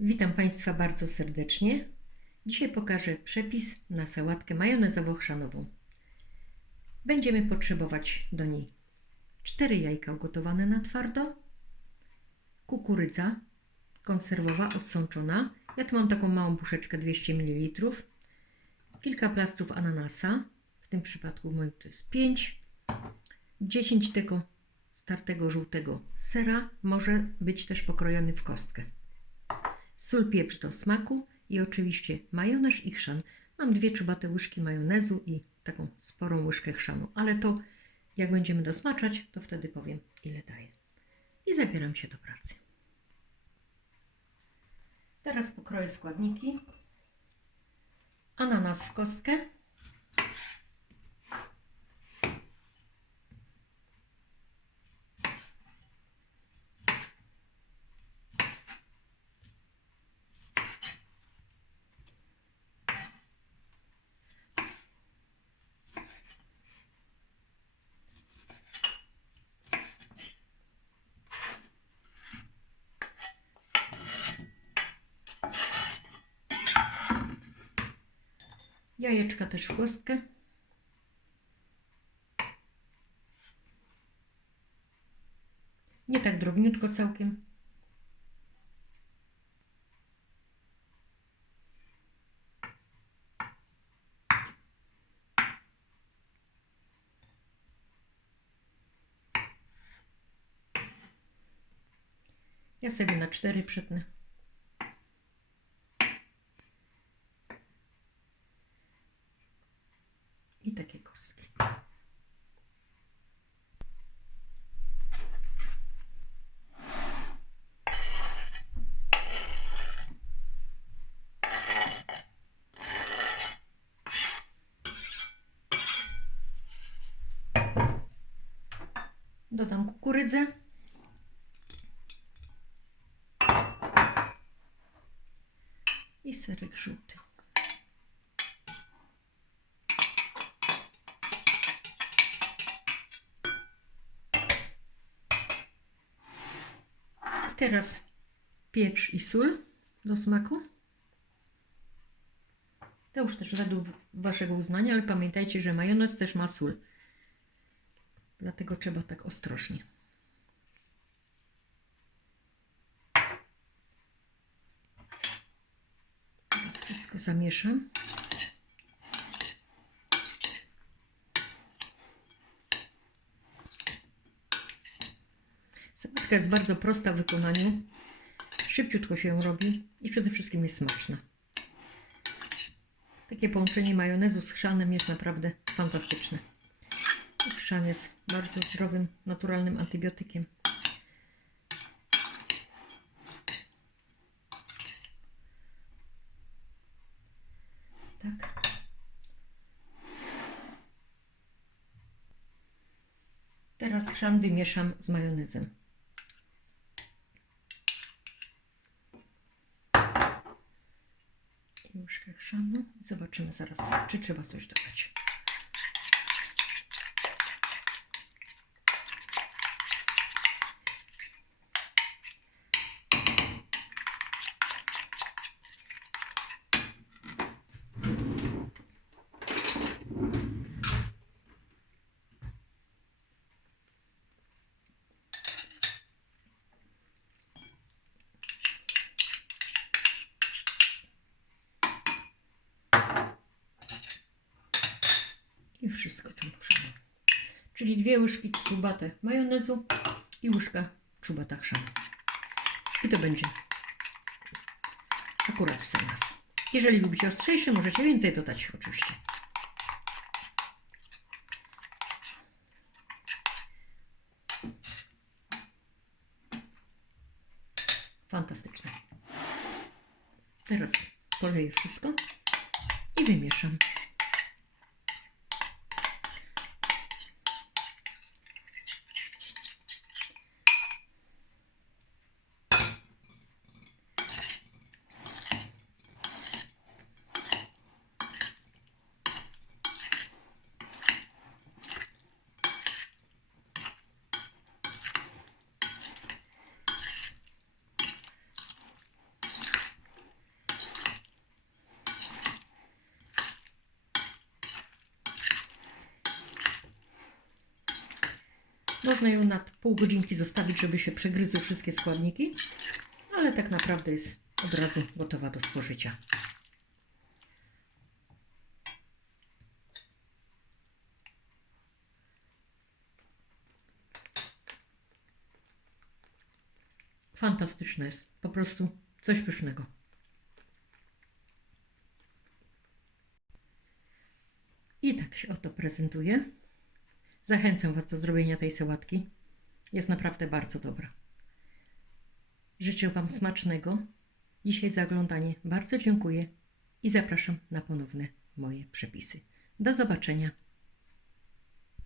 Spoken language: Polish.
Witam Państwa bardzo serdecznie. Dzisiaj pokażę przepis na sałatkę majonezowo-chrzanową. Będziemy potrzebować do niej 4 jajka ugotowane na twardo, kukurydza konserwowa odsączona. Ja tu mam taką małą puszeczkę 200 ml, kilka plastrów ananasa, w tym przypadku moim to jest 5, 10 tego startego żółtego sera, może być też pokrojony w kostkę sól, pieprz do smaku i oczywiście majonez i chrzan. Mam dwie czubate łyżki majonezu i taką sporą łyżkę chrzanu, ale to jak będziemy dosmaczać, to wtedy powiem ile daję. I zabieram się do pracy. Teraz pokroję składniki. Ananas w kostkę. Jajeczka też w kostkę. Nie tak drobniutko całkiem. Ja sobie na cztery przetnę. I takie kostki. Dodam kukurydzę. I serek żółty. Teraz pieprz i sól do smaku. To już też według Waszego uznania, ale pamiętajcie, że majonez też ma sól. Dlatego trzeba tak ostrożnie. Teraz wszystko zamieszam. Sałatka jest bardzo prosta w wykonaniu. Szybciutko się ją robi i przede wszystkim jest smaczna. Takie połączenie majonezu z chrzanem jest naprawdę fantastyczne. Chrzan jest bardzo zdrowym, naturalnym antybiotykiem. Tak. Teraz chrzan wymieszam z majonezem. Chrzanu. Zobaczymy zaraz, czy trzeba coś dodać. I wszystko tam. Czyli dwie łyżki czubate majonezu i łyżka czubata chrzanu. I to będzie akurat w sam. Jeżeli lubicie ostrzejsze, możecie więcej dodać oczywiście. Fantastyczne. Teraz poleję wszystko i wymieszam. Można ją na pół godzinki zostawić, żeby się przegryzły wszystkie składniki, ale tak naprawdę jest od razu gotowa do spożycia. Fantastyczne jest. Po prostu coś pysznego. I tak się oto prezentuje. Zachęcam Was do zrobienia tej sałatki. Jest naprawdę bardzo dobra. Życzę Wam smacznego. Dzisiaj za oglądanie bardzo dziękuję i zapraszam na ponowne moje przepisy. Do zobaczenia.